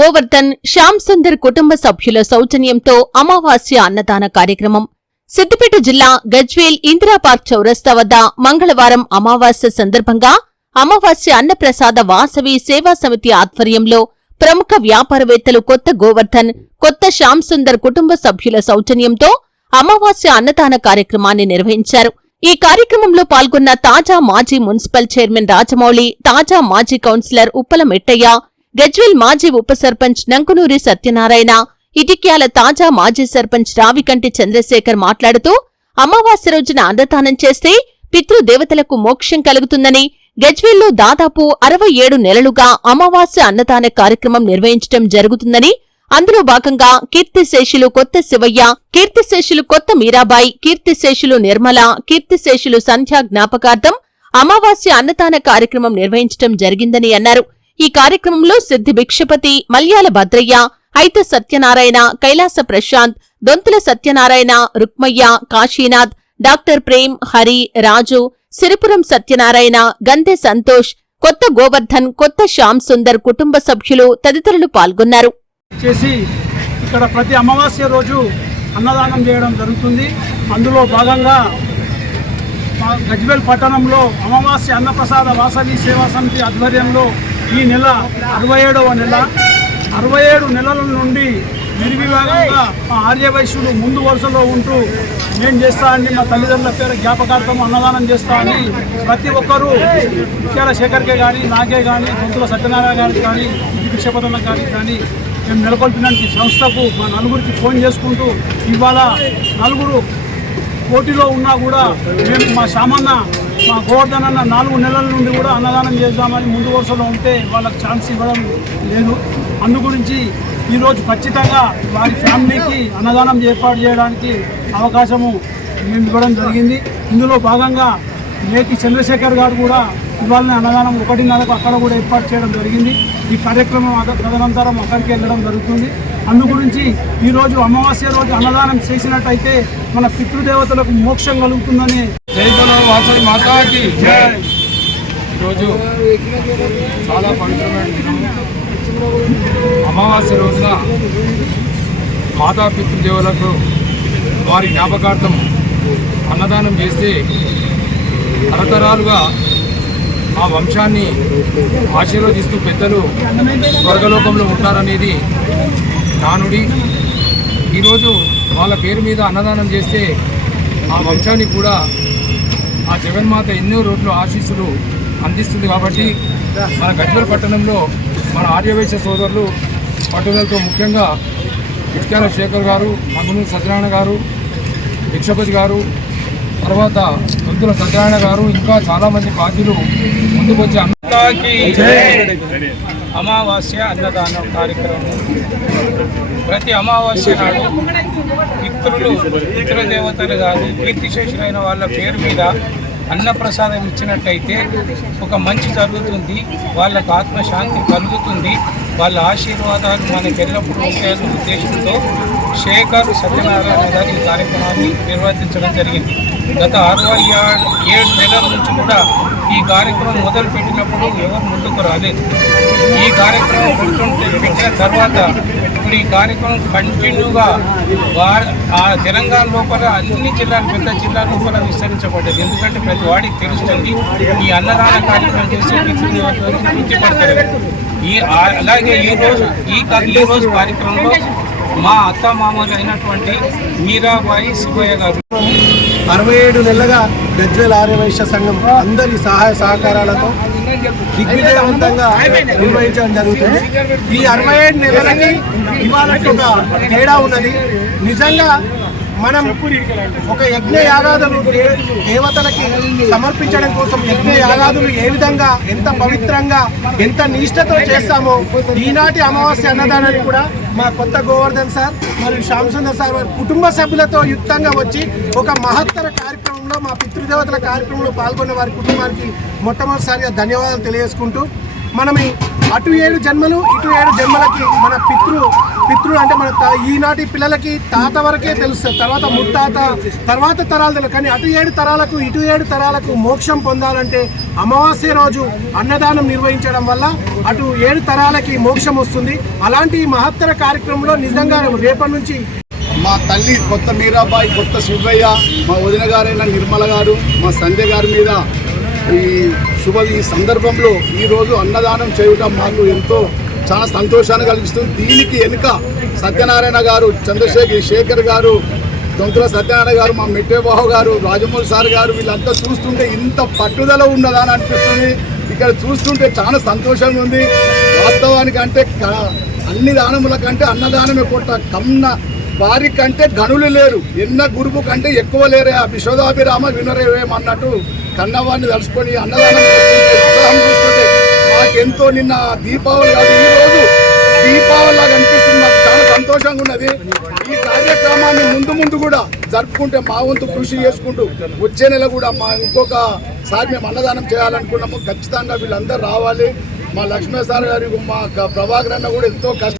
గోవర్ధన్ శ్యామ్ సుందర్ కుటుంబ సభ్యుల సౌజన్యంతో అమావాస్య అన్నదాన కార్యక్రమం సిద్దిపేట జిల్లా గజ్వేల్ ఇందిరాపార్క్ చౌరస్తా వద్ద మంగళవారం అమావాస్య సందర్భంగా అమావాస్య అన్నప్రసాద వాసవి సేవా సమితి ఆధ్వర్యంలో ప్రముఖ వ్యాపారవేత్తలు కొత్త గోవర్ధన్ కొత్త శ్యామ్ సుందర్ కుటుంబ సభ్యుల సౌజన్యంతో అమావాస్య అన్నదాన కార్యక్రమాన్ని నిర్వహించారు ఈ కార్యక్రమంలో పాల్గొన్న తాజా మాజీ మున్సిపల్ చైర్మన్ రాజమౌళి తాజా మాజీ కౌన్సిలర్ ఉప్పల మెట్టయ్య గజ్వెల్ మాజీ ఉప సర్పంచ్ నంకునూరి సత్యనారాయణ ఇటిక్యాల తాజా మాజీ సర్పంచ్ రావికంటి చంద్రశేఖర్ మాట్లాడుతూ అమావాస్య రోజున అన్నదానం చేస్తే పితృదేవతలకు మోక్షం కలుగుతుందని గజ్వేల్లో దాదాపు అరవై ఏడు నెలలుగా అమావాస్య అన్నదాన కార్యక్రమం నిర్వహించడం జరుగుతుందని అందులో భాగంగా కీర్తిశేషులు కొత్త శివయ్య కీర్తిశేషులు కొత్త మీరాబాయి కీర్తిశేషులు నిర్మల కీర్తిశేషులు సంధ్యా జ్ఞాపకార్థం అమావాస్య అన్నదాన కార్యక్రమం నిర్వహించడం జరిగిందని అన్నారు ఈ కార్యక్రమంలో సిద్ధి భిక్షపతి మల్యాల భద్రయ్య హైత సత్యనారాయణ కైలాస ప్రశాంత్ దొంతుల సత్యనారాయణ రుక్మయ్య కాశీనాథ్ డాక్టర్ ప్రేమ్ హరి రాజు సిరిపురం సత్యనారాయణ గంధె సంతోష్ కొత్త గోవర్ధన్ కొత్త శ్యామ్ సుందర్ కుటుంబ సభ్యులు తదితరులు పాల్గొన్నారు చేసి ఇక్కడ ప్రతి అమావాస్య రోజు అన్నదానం చేయడం జరుగుతుంది అందులో భాగంగా గజ్వేల్ పట్టణంలో అమావాస్య అన్నప్రసాద వాసవి సేవా సమితి ఆధ్వర్యంలో ఈ నెల అరవై ఏడవ నెల అరవై ఏడు నెలల నుండి నిర్వివాదంగా మా ఆర్య వైశ్యులు ముందు వరుసలో ఉంటూ ఏం చేస్తా అండి మా తల్లిదండ్రుల పేరు జ్ఞాపకార్థం అన్నదానం చేస్తా అని ప్రతి ఒక్కరూ ముఖ్యాల శేఖర్కే కానీ నాకే కానీ గొంతుల సత్యనారాయణ గారికి కానీ విక్షపతన్న గారికి కానీ మేము నెలకొల్పినటువంటి సంస్థకు మా నలుగురికి ఫోన్ చేసుకుంటూ ఇవాళ నలుగురు పోటీలో ఉన్నా కూడా మేము మా సామాన్య మా గోవర్ధన్ అన్న నాలుగు నెలల నుండి కూడా అన్నదానం చేద్దామని ముందు వరుసలో ఉంటే వాళ్ళకి ఛాన్స్ ఇవ్వడం లేదు అందు గురించి ఈరోజు ఖచ్చితంగా వారి ఫ్యామిలీకి అన్నదానం ఏర్పాటు చేయడానికి అవకాశము మేము ఇవ్వడం జరిగింది ఇందులో భాగంగా నేటి చంద్రశేఖర్ గారు కూడా ఇవాళ అన్నదానం ఒకటి నెలకు అక్కడ కూడా ఏర్పాటు చేయడం జరిగింది ఈ కార్యక్రమం తదనంతరం అక్కడికి వెళ్ళడం జరుగుతుంది అందుగురించి ఈరోజు అమావాస్య రోజు అన్నదానం చేసినట్టయితే మన పితృదేవతలకు మోక్షం కలుగుతుందని ఈరోజు చాలా పవిత్రమైన అమావాస్య రోజున మాతా పితృదేవులకు వారి జ్ఞాపకార్థం అన్నదానం చేస్తే తరతరాలుగా ఆ వంశాన్ని ఆశీర్వదిస్తూ పెద్దలు స్వర్గలోకంలో ఉంటారనేది నానుడి ఈరోజు వాళ్ళ పేరు మీద అన్నదానం చేస్తే ఆ వంశానికి కూడా ఆ జగన్మాత ఎన్నో రోడ్లు ఆశీస్సులు అందిస్తుంది కాబట్టి మన గజ్వల్ పట్టణంలో మన ఆర్యవేశ సోదరులు పట్టుదలతో ముఖ్యంగా ఇట్కాల శేఖర్ గారు మగునూరు సత్యనారాయణ గారు భిక్షపతి గారు తర్వాత మంతుల సత్యనారాయణ గారు ఇంకా చాలామంది బాధ్యులు ముందుకొచ్చి మాతాకి అమావాస్య అన్నదానం కార్యక్రమం ప్రతి అమావాస్య నాడు మిత్రులు పితృ దేవతలు కానీ కీర్తిశేషులైన వాళ్ళ పేరు మీద అన్నప్రసాదం ఇచ్చినట్టయితే ఒక మంచి జరుగుతుంది వాళ్ళకు ఆత్మశాంతి కలుగుతుంది వాళ్ళ ఆశీర్వాదాలు మనకు వెళ్ళినప్పుడు ఉంటాయన్న ఉద్దేశంతో శేఖర్ సత్యనారాయణ గారు ఈ కార్యక్రమాన్ని నిర్వర్తించడం జరిగింది గత అరవై ఏడు నెలల నుంచి కూడా ఈ కార్యక్రమం మొదలు పెట్టినప్పుడు ఎవరు ముందుకు రాలేదు ఈ కార్యక్రమం గుర్తుంటే పెట్టిన తర్వాత ఇప్పుడు ఈ కార్యక్రమం కంటిన్యూగా ఆ తెలంగాణ లోపల అన్ని జిల్లాలు పెద్ద జిల్లా లోపల విస్తరించబడ్డది ఎందుకంటే ప్రతి వాడికి తెలుస్తుంది ఈ అన్నదాన కార్యక్రమం చేస్తే గుర్తుపడతారు ఈ అలాగే ఈరోజు ఈ ఈ రోజు కార్యక్రమంలో మా అత్త మామూలు అయినటువంటి మీరాబాయి శివయ్య గారు అరవై ఏడు నెలలుగా గజ్వేల్ ఆర్యవైశ్య సంఘం అందరి సహాయ సహకారాలతో దిగ్విజయవంతంగా నిర్వహించడం జరుగుతుంది ఈ అరవై ఏడు నెలలకి ఇవాళ ఒక తేడా ఉన్నది నిజంగా మనం ఒక యజ్ఞ యాగాదులు దేవతలకి సమర్పించడం కోసం యజ్ఞ యాగాదులు ఏ విధంగా ఎంత పవిత్రంగా ఎంత నిష్టతో చేస్తామో ఈనాటి అమావాస్య అన్నదానాన్ని కూడా మా కొత్త గోవర్ధన్ సార్ మరియు శ్యామ్ సుందర్ సార్ వారి కుటుంబ సభ్యులతో యుక్తంగా వచ్చి ఒక మహత్తర కార్యక్రమంలో మా పితృదేవతల కార్యక్రమంలో పాల్గొన్న వారి కుటుంబానికి మొట్టమొదటిసారిగా ధన్యవాదాలు తెలియజేసుకుంటూ మనం అటు ఏడు జన్మలు ఇటు ఏడు జన్మలకి మన పితృ పితృలు అంటే మన ఈనాటి పిల్లలకి తాత వరకే తెలుస్తుంది తర్వాత ముత్తాత తర్వాత తరాలు తెలుసు కానీ అటు ఏడు తరాలకు ఇటు ఏడు తరాలకు మోక్షం పొందాలంటే అమావాస్య రోజు అన్నదానం నిర్వహించడం వల్ల అటు ఏడు తరాలకి మోక్షం వస్తుంది అలాంటి మహత్తర కార్యక్రమంలో నిజంగా రేపటి నుంచి మా తల్లి కొత్త మీరాబాయి కొత్త శివయ్య మా వదిన గారైన నిర్మల గారు మా సంధ్య గారి మీద ఈ శుభ ఈ సందర్భంలో ఈరోజు అన్నదానం చేయటం మాకు ఎంతో చాలా సంతోషాన్ని కలిగిస్తుంది దీనికి వెనుక సత్యనారాయణ గారు చంద్రశేఖర్ శేఖర్ గారు దొంతుల సత్యనారాయణ గారు మా మిట్టేబాబు గారు రాజమౌళి సార్ గారు వీళ్ళంతా చూస్తుంటే ఇంత పట్టుదల ఉన్నదా అని అనిపిస్తుంది ఇక్కడ చూస్తుంటే చాలా సంతోషంగా ఉంది వాస్తవానికి అంటే అన్ని దానముల కంటే అన్నదానమే కొట్ట కమ్న వారి కంటే గనులు లేరు ఎన్న గురువు కంటే ఎక్కువ లేరే విశ్వదాభిరామ వినరేమన్నట్టు కన్నవాన్ని తలుసుకొని అన్నదానం నాకెంతో ఎంతో నిన్న దీపావళి కాదు రోజు దీపావళి లాగా అనిపిస్తుంది నాకు చాలా సంతోషంగా ఉన్నది ఈ కార్యక్రమాన్ని ముందు ముందు కూడా జరుపుకుంటే మా వంతు కృషి చేసుకుంటూ వచ్చే నెల కూడా మా ఇంకొకసారి మేము అన్నదానం చేయాలనుకున్నాము ఖచ్చితంగా వీళ్ళందరూ రావాలి మా లక్ష్మీ సార్ గారి మా ప్రభాకర్ అన్న కూడా ఎంతో కష్టం